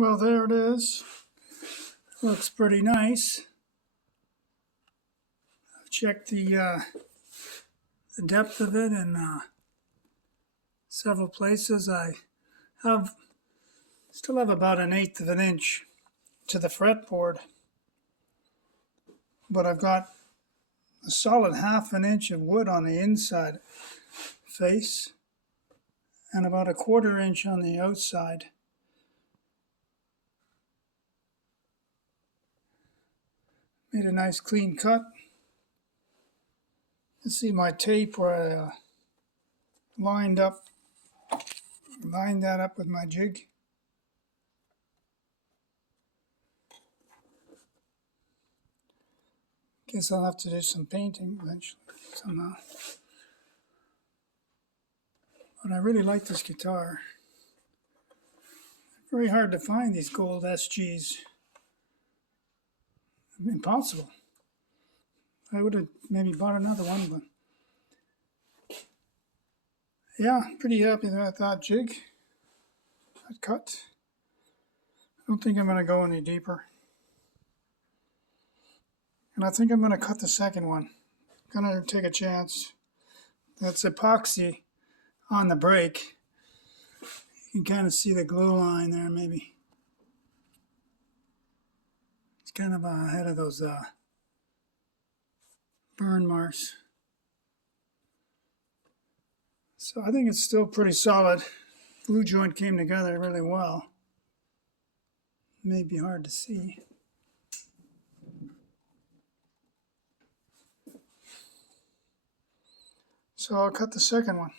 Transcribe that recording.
Well, there it is. Looks pretty nice. I've checked the depth of it in several places. I still have about 1/8 of an inch to the fretboard, but I've got a solid 1/2 inch of wood on the inside face and about 1/4 inch on the outside. Made a nice clean cut. You see my tape where I lined that up with my jig. Guess I'll have to do some painting eventually somehow. But I really like this guitar. Very hard to find these gold SGs. Impossible. I would have maybe bought another one, but yeah, pretty happy with that jig, that cut. I don't think I'm going to go any deeper. And I think I'm going to cut the second one. I'm going to take a chance. That's epoxy on the brake. You can kind of see the glue line there, maybe. It's kind of ahead of those burn marks. So I think it's still pretty solid. Glue joint came together really well. May be hard to see. So I'll cut the second one.